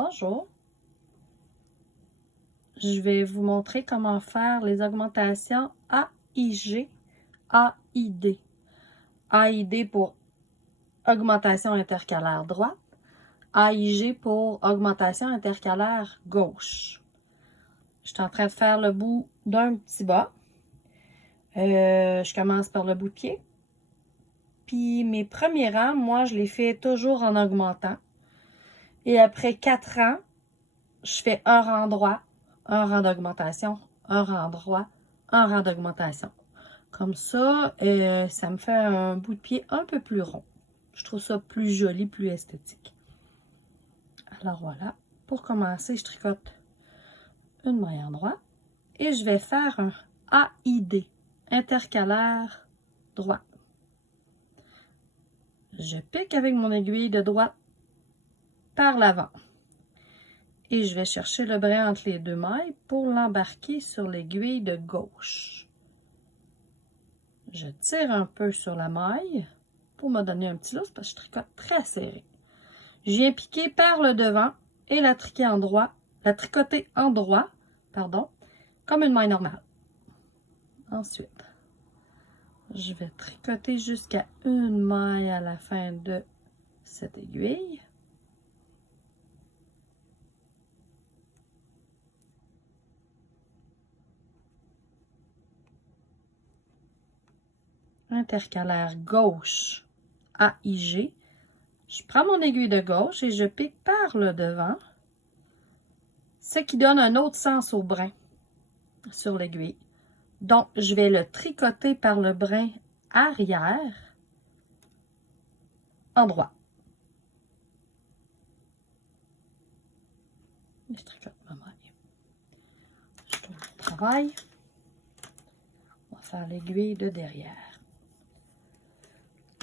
Bonjour, je vais vous montrer comment faire les augmentations AIG, AID. AID pour augmentation intercalaire droite, AIG pour augmentation intercalaire gauche. Je suis en train de faire le bout d'un petit bas. Je commence par le bout de pied. Puis mes premiers rangs, moi, je les fais toujours en augmentant. Et après 4 rangs, je fais un rang droit, un rang d'augmentation, un rang droit, un rang d'augmentation. Comme ça, ça me fait un bout de pied un peu plus rond. Je trouve ça plus joli, plus esthétique. Alors voilà, pour commencer, je tricote une maille en droit et je vais faire un AID, intercalaire droit. Je pique avec mon aiguille de droite par l'avant. Et je vais chercher le brin entre les deux mailles pour l'embarquer sur l'aiguille de gauche. Je tire un peu sur la maille pour me donner un petit lousse parce que je tricote très serré. Je viens piquer par le devant et la tricoter en droit, comme une maille normale. Ensuite, je vais tricoter jusqu'à une maille à la fin de cette aiguille. Intercalaire gauche AIG. Je prends mon aiguille de gauche et je pique par le devant, ce qui donne un autre sens au brin sur l'aiguille. Donc, je vais le tricoter par le brin arrière en droit. Je tricote ma maille. Je tourne le travail. On va faire l'aiguille de derrière.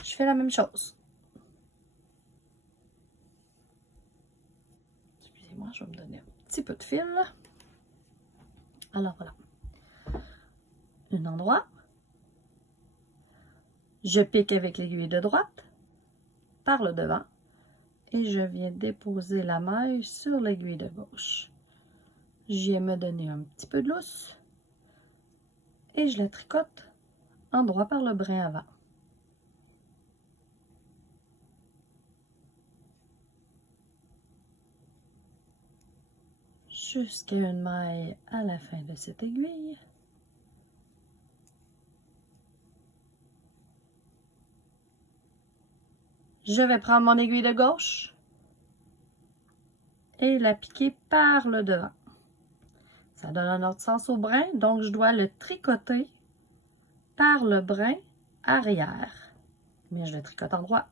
Je fais la même chose. Excusez-moi, je vais me donner un petit peu de fil. Alors voilà. Un endroit. Je pique avec l'aiguille de droite par le devant et je viens déposer la maille sur l'aiguille de gauche. Je viens me donner un petit peu de lousse et je la tricote en droit par le brin avant. Jusqu'à une maille à la fin de cette aiguille. Je vais prendre mon aiguille de gauche et la piquer par le devant. Ça donne un autre sens au brin, donc je dois le tricoter par le brin arrière. Mais je le tricote en droit.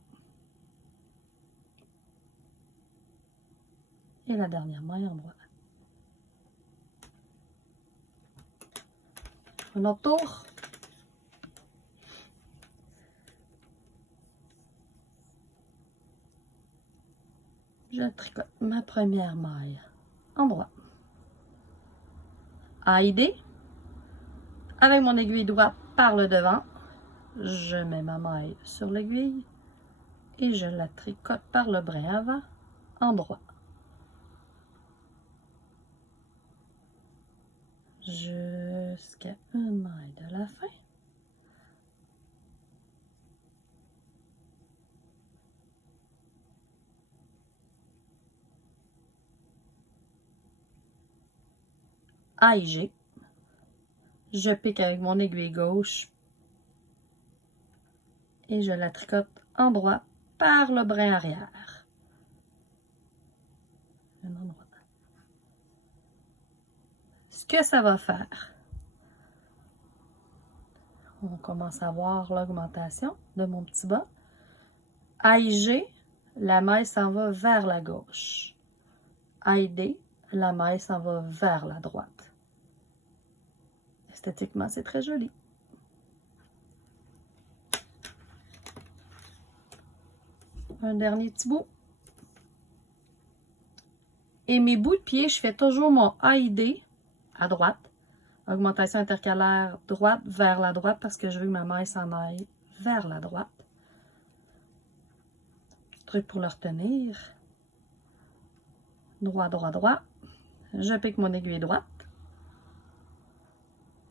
Et la dernière maille en droit. Un autre tour. Je tricote ma première maille en droit. AID. Avec mon aiguille droite par le devant, je mets ma maille sur l'aiguille et je la tricote par le brin avant en droit. Jusqu'à une maille de la fin. AIG. Je pique avec mon aiguille gauche et je la tricote en droit par le brin arrière. Un endroit. Ce que ça va faire, on commence à voir l'augmentation de mon petit bas. AIG, la maille s'en va vers la gauche. AID, la maille s'en va vers la droite. Esthétiquement, c'est très joli. Un dernier petit bout. Et mes bouts de pied, je fais toujours mon AID à droite. Augmentation intercalaire droite vers la droite parce que je veux que ma maille s'en aille vers la droite. Petit truc pour le retenir. droit, droit, droit. Je pique mon aiguille droite.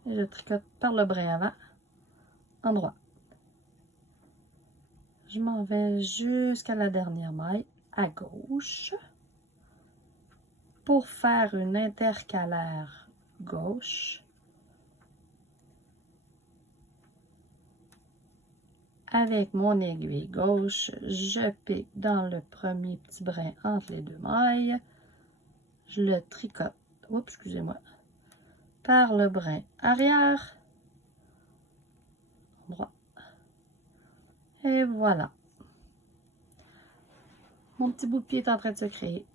Et je tricote par le brin avant, en droit. Je m'en vais jusqu'à la dernière maille à gauche pour faire une intercalaire gauche avec mon aiguille gauche. Je pique dans le premier petit brin entre les deux mailles. Je le tricote, oups, excusez-moi, par le brin arrière, droit. Et voilà. Mon petit bout de pied est en train de se créer.